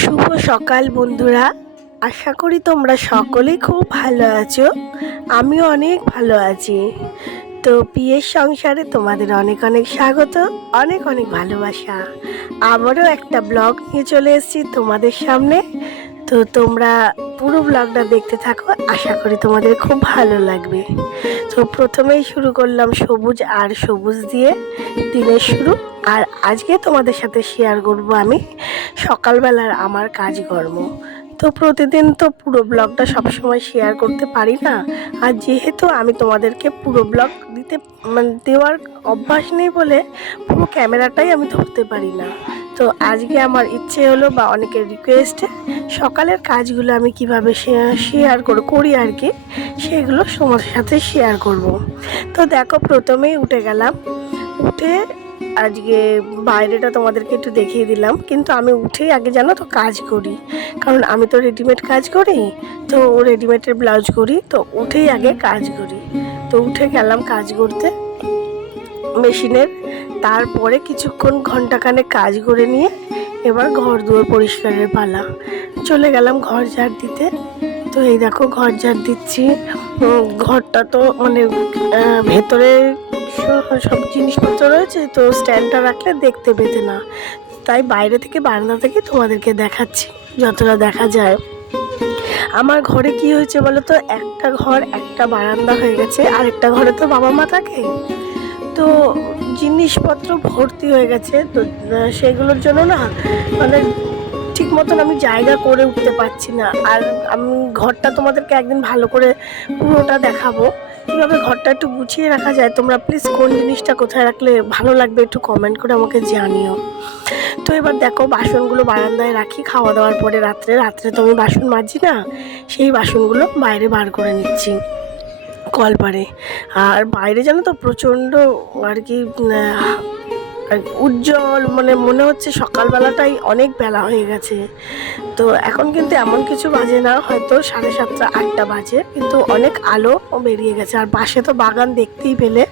শুভ সকাল বন্ধুরা, আশা করি তোমরা সকলেই খুব ভালো আছো। আমিও অনেক ভালো আছি। তো পিয়ের সংসারে তোমাদের অনেক অনেক স্বাগত, অনেক অনেক ভালোবাসা। আবারও একটা ব্লগ নিয়ে চলে এসেছি তোমাদের সামনে। তো তোমরা পুরো ব্লগটা দেখতে থাকো, আশা করি তোমাদের খুব ভালো লাগবে। তো প্রথমেই শুরু করলাম সবুজ আর সবুজ দিয়ে দিনের শুরু। আর আজকে তোমাদের সাথে শেয়ার করব আমি সকালবেলার আমার কাজকর্ম। তো প্রতিদিন তো পুরো ব্লগটা সবসময় শেয়ার করতে পারি না, আর যেহেতু আমি তোমাদেরকে পুরো ব্লগ দেওয়ার অভ্যাস নেই বলে পুরো ক্যামেরাটাই আমি ধরতে পারি না। তো আজকে আমার ইচ্ছে হলো বা অনেকের রিকোয়েস্টে সকালের কাজগুলো আমি কিভাবে শেয়ার করি আর কি, সেগুলো তোমাদের সাথে শেয়ার করব। তো দেখো, প্রথমেই উঠে গেলাম। উঠে আজকে বাইরেটা তোমাদেরকে একটু দেখিয়ে দিলাম, কিন্তু আমি উঠেই আগে জানো তো কাজ করি, কারণ আমি তো রেডিমেড কাজ করি, তো রেডিমেডের ব্লাউজ করি, তো উঠেই আগে কাজ করি। তো উঠে গেলাম কাজ করতে মেশিনের। তারপরে কিছুক্ষণ ঘন্টাখানেক কাজ করে নিয়ে এবার ঘর দুয়ার পরিষ্কারের পালা। চলে গেলাম ঘর ঝাড় দিতে। তো এই দেখো ঘর ঝাড় দিচ্ছি। ঘরটা তো ভেতরে সব জিনিসপত্র রয়েছে, তো স্ট্যান্ডটা রাখলে দেখতে পেতে না, তাই বাইরে থেকে বারান্দা থেকে তোমাদেরকে দেখাচ্ছি যতটা দেখা যায়। আমার ঘরে কি হয়েছে বলো তো, একটা ঘর একটা বারান্দা হয়ে গেছে, আর একটা ঘরে তো বাবা মা থাকে, তো জিনিসপত্র ভর্তি হয়ে গেছে। তো সেগুলোর জন্য না ঠিক মতন আমি জায়গা করে উঠতে পারছি না। আর আমি ঘরটা তোমাদেরকে একদিন ভালো করে পুরোটা দেখাবো, কীভাবে ঘরটা একটু গুছিয়ে রাখা যায়। তোমরা প্লিজ কোন জিনিসটা কোথায় রাখলে ভালো লাগবে একটু কমেন্ট করে আমাকে জানিও। তো এবার দেখো বাসনগুলো বারান্দায় রাখি, খাওয়া দাওয়ার পরে রাত্রে তো আমি বাসন মাজি না, সেই বাসনগুলো বাইরে বার করে নিচ্ছি কলপারে। আর বাইরে জানো তো প্রচণ্ড আর কি উজ্জ্বল, মনে হচ্ছে সকালবেলাটাই অনেক বেলা হয়ে গেছে। তো এখন কিন্তু এমন কিছু বাজে না, হয়তো 7:30 8টা বাজে, কিন্তু অনেক আলো বেরিয়ে গেছে। আর পাশে তো বাগান দেখতেই পেলে,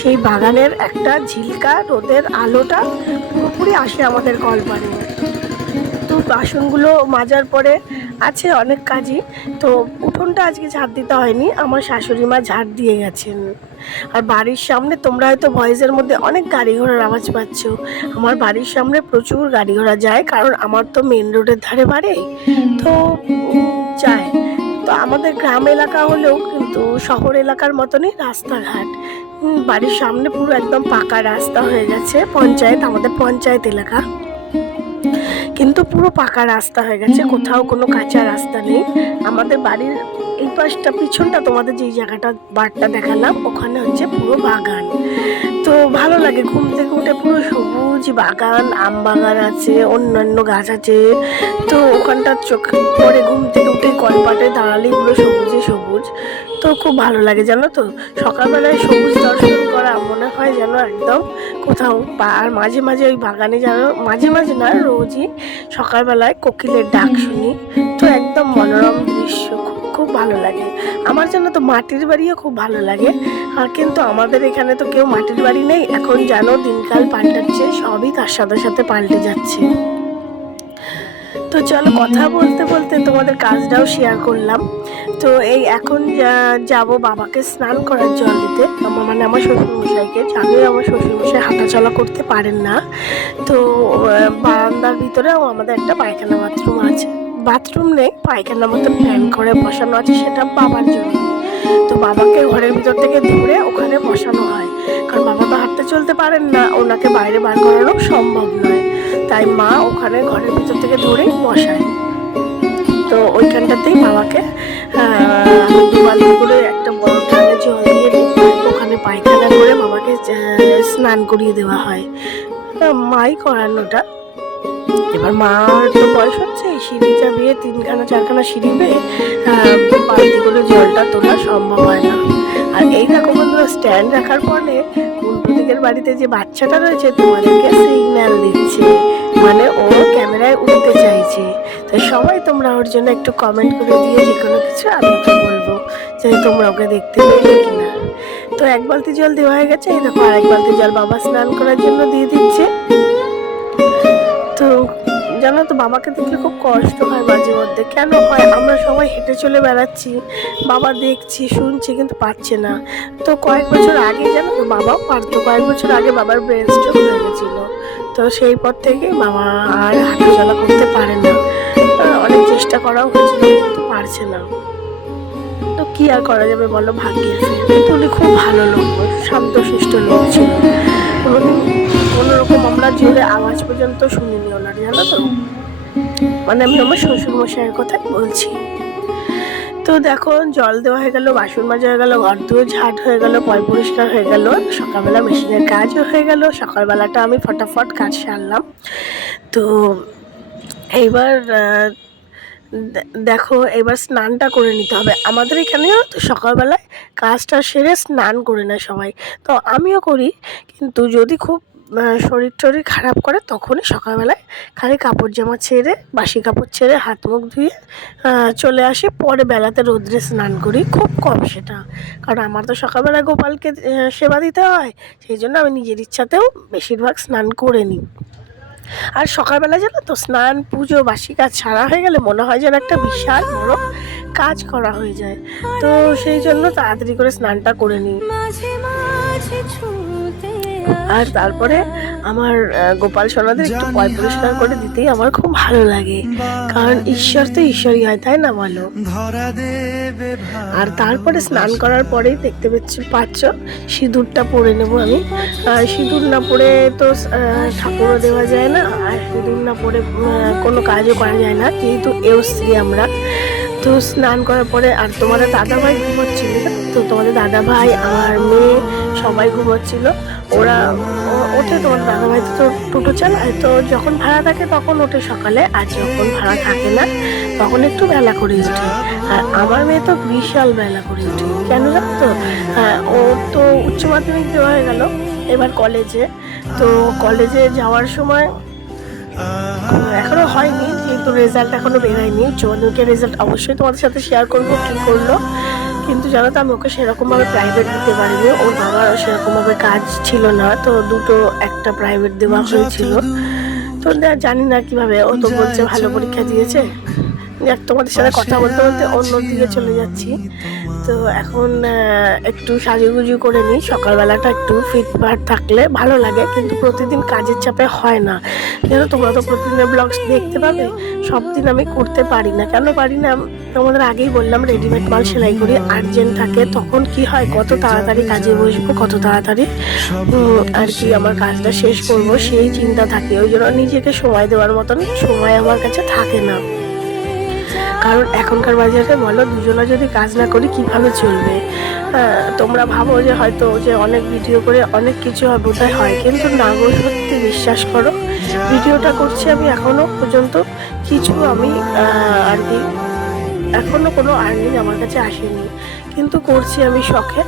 সেই বাগানের একটা ঝিলকা রোদের আলোটা পুরোপুরি আসে আমাদের কলপারে। তো বাসনগুলো মাজার পরে আছে অনেক কাজই। তো উঠোনটা আজকে ঝাড় দিতে হয়নি, আমার শাশুড়ি মা ঝাড় দিয়ে গেছেন। আর বাড়ির সামনে তোমরা হয়তো ভয়েসের মধ্যে অনেক গাড়ি ঘোড়ার আওয়াজ পাচ্ছ। আমার বাড়ির সামনে প্রচুর গাড়ি ঘোড়া যায়, কারণ আমার তো মেন রোডের ধারে বাড়ি, তো যায়। তো আমাদের গ্রাম এলাকা হলেও কিন্তু শহর এলাকার মতনই রাস্তাঘাট। বাড়ির সামনে পুরো একদম পাকা রাস্তা হয়ে গেছে। আমাদের পঞ্চায়েত এলাকা, কিন্তু পুরো পাকা রাস্তা হয়ে গেছে, কোথাও কোনো কাঁচা রাস্তা নেই। আমাদের বাড়ির এই পাশটা পিছনটা তোমাদের যেই জায়গাটা বারটা দেখালাম, ওখানে হচ্ছে পুরো বাগান। তো ভালো লাগে, ঘুম থেকে উঠে পুরো সবুজ বাগান, আম বাগান আছে, অন্যান্য গাছ আছে। তো ওখানটা চোখ পরে ঘুম থেকে উঠে কলপাটে দাঁড়ালেই পুরো সবুজে সবুজ। তো খুব ভালো লাগে জানো তো, সকালবেলায় সবুজ দর্শন করা মনে হয় যেন একদম কোথাও। আর মাঝে মাঝে ওই বাগানে যেন, মাঝে মাঝে না রোজই সকালবেলায় কোকিলের ডাক শুনি। তো একদম মনোরম দৃশ্য, খুব খুব ভালো লাগে। আমার জন্য তো মাটির বাড়িও খুব ভালো লাগে, আর কিন্তু আমাদের এখানে তো কেউ মাটির বাড়ি নেই। এখন জানো দিনকাল পাল্টাচ্ছে, সবই তার সাথে সাথে পাল্টে যাচ্ছে। তো চলো, কথা বলতে বলতে তোমাদের কাজটাও শেয়ার করলাম। তো এই এখন যাব বাবাকে স্নান করার জল দিতে, আমার শ্বশুরমশাইকে। জানোই আমার শ্বশুরমশাই হাঁটাচলা করতে পারেন না। তো বারান্দার ভিতরেও আমাদের একটা পায়খানা বাথরুম আছে, বাথরুম নেই, পায়খানার মতো প্ল্যান করে বসানো আছে, সেটা বাবার জন্য। তো বাবাকে ঘরের ভিতর থেকে ধরে ওখানে বসানো হয়, কারণ বাবা তো হাঁটতে চলতে পারেন না, ওনাকে বাইরে বার করানো সম্ভব নয়, তাই মা ওখানে ঘরের ভিতর থেকে ধরেই বসায়। তো ওইখানটাতেই বাবাকে 2 বালতি করে একটা বড় ড্রামে জল দিয়ে ওখানে পায়খানা করে বাবাকে স্নান করিয়ে দেওয়া হয়। মাই করানোটা। এবার মার তো বয়স হচ্ছে, সিঁড়ি চাপিয়ে 3খানা 4খানা সিঁড়ি পেয়ে বালতি করে জলটা তোলা সম্ভব হয় না। আর এই দেখো বন্ধুরা, স্ট্যান্ড রাখার ফলে উল্টো দিকের বাড়িতে যে বাচ্চাটা রয়েছে তোমাদেরকে সিগন্যাল দিচ্ছে। মানে ও ক্যামেরায় উঠতে চাইছে। তো সবাই তোমরা ওর জন্য একটু কমেন্ট করে দিয়ে যে কোনো কিছু আমি ওকে বলবো যে তোমরা ওকে দেখতে পেলে কিনা। তো এক বালতি জল দেওয়া হয়ে গেছে, এই দেখো আরেক বালতি জল বাবা স্নান করার জন্য দিয়ে দিচ্ছে। তো জানো তো বাবাকে দেখলে খুব কষ্ট হয় মাঝে মধ্যে। কেন হয়, আমরা সবাই হেঁটে চলে বেড়াচ্ছি, বাবা দেখছি শুনছি কিন্তু পারছে না। তো কয়েক বছর আগে জানো তো বাবাও পারতো, কয়েক বছর আগে বাবার ব্রেন স্ট্রোক হয়ে গেছিলো। তো সেই পর থেকে বাবা আর হাঁটা চলা করতে পারে না। অনেক চেষ্টা করাও হয়েছিল কিন্তু পারছে না। তো কি আর করা যাবে বলো, ভাগ্যের ফের। কিন্তু উনি খুব ভালো লোক, শান্তশিষ্ট লোক ছিল। কোনোরকম আমরা জোরে আওয়াজ পর্যন্ত শুনিনি ওনার, জানো তো। মানে আমি আমার শ্বশুর মশাইয়ের কথাই বলছি। তো দেখো জল দেওয়া হয়ে গেল, বাসন মাজা হয়ে গেল, ঘর ধুয়ে ঝাঁট হয়ে গেল, পয় পরিষ্কার হয়ে গেল, সকালবেলা মেশিনের কাজও হয়ে গেল। সকালবেলাটা আমি ফটাফট কাজ সারলাম। তো এইবার দেখো এবার স্নানটা করে নিতে হবে। আমাদের এখানে তো সকালবেলায় কাজটা সেরে স্নান করে নেয় সবাই, তো আমিও করি। কিন্তু যদি খুব শরীর টরীর খারাপ করে তখনই সকালবেলায় খালি কাপড় জামা ছেড়ে, বাসি কাপড় ছেড়ে হাত মুখ ধুয়ে চলে আসি। পরে বেলাতে রোদ্রে স্নান করি, খুব কম সেটা। কারণ আমার তো সকালবেলায় গোপালকে সেবা দিতে হয়, সেই জন্য আমি নিজের ইচ্ছাতেও বেশিরভাগ স্নান করে নিই। আর সকালবেলা জানো তো স্নান পুজো বাসি কাজ সারা হয়ে গেলে মনে হয় যেন একটা বিশাল বড় কাজ করা হয়ে যায়। তো সেই জন্য তাড়াতাড়ি করে স্নানটা করে নিই। আর তারপরে আমার গোপাল সোনাদের একটু পয় পরিষ্কার করে দিতেই আমার খুব ভালো লাগে, কারণ ঈশ্বর তো ঈশ্বরই হয়, তাই না বলো। আর তারপরে স্নান করার পরেই দেখতে পাচ্ছ সিঁদুরটা পরে নেব আমি। সিঁদুর না পরে তো ঠাকুরও দেওয়া যায় না, আর সিঁদুর না পরে কোনো কাজও করা যায় না, যেহেতু স্ত্রী আমরা। তো স্নান করার পরে আর তোমাদের দাদা ভাই ঘুমোচ্ছিল, তো তোমাদের দাদা ভাই আমার মেয়ে সবাই ঘুমোচ্ছিল। ওরা ওঠে, তোমার দাদা ভাই তো টোটো চালায়, তো যখন ভাড়া থাকে তখন ওঠে সকালে, আর যখন ভাড়া থাকে না তখন একটু বেলা করে ওঠে। আর আমার মেয়ে তো বিশাল বেলা করে ওঠে, কেন জানো তো, ও তো উচ্চ মাধ্যমিক দেওয়া হয়ে গেল, এবার কলেজে। তো কলেজে যাওয়ার সময় এখনো হয়নি, যেহেতু রেজাল্ট এখনো বেরোয়নি। উচ্চ মাধ্যমিকের রেজাল্ট অবশ্যই তোমাদের সাথে শেয়ার করবো কি করলো। কিন্তু জানো তো আমি ওকে সেরকমভাবে প্রাইভেট দিতে পারিনি, ওর বাবার সেরকমভাবে কাজ ছিল না, তো একটা প্রাইভেট দেওয়া হয়েছিল। তো জানি না কিভাবে, ও তো বলছে ভালো পরীক্ষা দিয়েছে। তোমাদের সাথে কথা বলতে বলতে অন্য দিকে চলে যাচ্ছি। তো এখন একটু সাজুগুজু করে নিই, সকালবেলাটা একটু ফিটফাট থাকলে ভালো লাগে, কিন্তু প্রতিদিন কাজের চাপে হয় না। কেন তোমরা তো প্রতিদিনের ব্লগস দেখতে পাবে, সব দিন আমি করতে পারি না। কেন পারি না, তোমাদের আগেই বললাম রেডিমেড মাল সেলাই করি, আর্জেন্ট থাকে, তখন কি হয় কত তাড়াতাড়ি কাজে বসবো, কত তাড়াতাড়ি আর কি আমার কাজটা শেষ করব, সেই চিন্তা থাকে। ওই জন্য নিজেকে সময় দেওয়ার মতন সময় আমার কাছে থাকে না। কারণ এখনকার বাজারে বলো দুজনা যদি কাজ না করি কিভাবে চলবে। তোমরা ভাবো যে হয়তো যে অনেক ভিডিও করে অনেক কিছু বোধহয় হয়, কিন্তু না গো, সত্যি বিশ্বাস করো, ভিডিওটা করছি আমি এখনো পর্যন্ত কিছু আমি আর কি এখনো কোনো আর্নিং আমার কাছে আসেনি, কিন্তু করছি আমি শখে,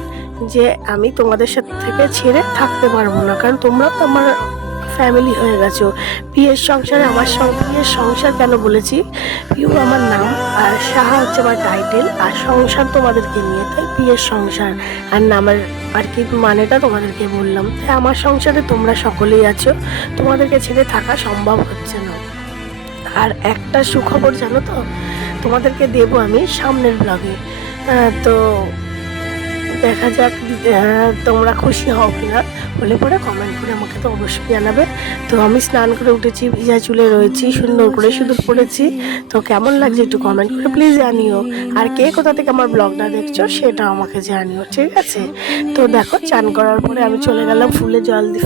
যে আমি তোমাদের সাথে থেকে ছেড়ে থাকতে পারবো না। কারণ তোমরা তো আমার ফ্যামিলি হয়ে গেছো। পিয়ের সংসারে আমার পিয়ের সংসার কেন বলেছি, পিউ আমার নাম আর সাহা হচ্ছে আমার টাইটেল, আর সংসার তোমাদেরকে নিয়ে, তাই পিয়ের সংসার আর নামের আর কি মানেটা তোমাদেরকে বললাম। তাই আমার সংসারে তোমরা সকলেই আছো, তোমাদেরকে ছেড়ে থাকা সম্ভব হচ্ছে না। আর একটা সুখবর জানো তো, তোমাদেরকে দেবো আমি সামনের ব্লগে। তো দেখা যাক তোমরা খুশি হও কিনা, বলে পরে কমেন্ট করে আমাকে তো অবশ্যই জানাবে। তো আমি স্নান করে উঠেছি, ভিজা চুলে রয়েছি, সুন্দর করে সিঁদুর পরেছি। তো কেমন লাগছে একটু কমেন্ট করে প্লিজ জানিও, আর কে কোথা থেকে আমার ব্লগটা দেখছো সেটাও আমাকে জানিও, ঠিক আছে। তো দেখো চান করার পরে আমি চলে গেলাম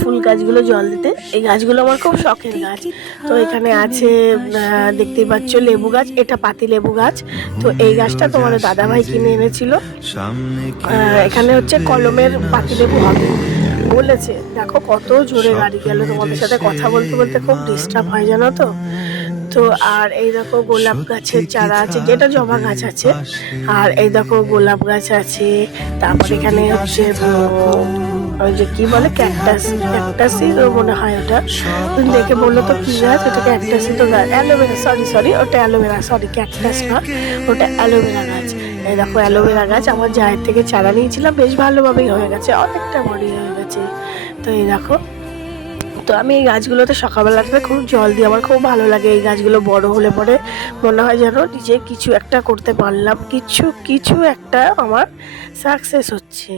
ফুল গাছগুলো জল দিতে। এই গাছগুলো আমার খুব শখের গাছ। তো এখানে আছে দেখতেই পাচ্ছ লেবু গাছ, এটা পাতি লেবু গাছ। তো এই গাছটা তোমাদের দাদাভাই কিনে এনেছিল। এখানে হচ্ছে কলমের পাতিলেবু হবে বলেছে। দেখো কত জোরে গাড়ি গেল, তোমাদের সাথে কথা বলতে বলতে খুব ডিস্টার্ব হয় জানো তো। তো আর এই দেখো গোলাপ গাছের চারা আছে, যেটা জবা গাছ আছে, আর এই দেখো গোলাপ গাছ আছে। তারপর এখানে হচ্ছে ওই যে কি বলে ক্যাকটাস, ক্যাকটাসই মনে হয় ওটা। দেখে বললো তো কি গাছ, ওটা ক্যাকটাসই তো গাছ, অ্যালোভেরা, সরি ওটা অ্যালোভেরা, সরি ক্যাকটাস না, ওটা অ্যালোভেরা গাছ। এই দেখো অ্যালোভেরা গাছ আমার জায়ের থেকে চারা নিয়েছিলাম, বেশ ভালোভাবেই হয়ে গেছে, অনেকটা বড়ি হয়ে গেছে। তো এই দেখো, তো আমি এই গাছগুলোতে সকালবেলাতে খুব জল দিই, আমার খুব ভালো লাগে। এই গাছগুলো বড় হলে পরে মনে হয় যেন নিজে কিছু একটা করতে পারলাম, কিছু একটা আমার সাকসেস হচ্ছে।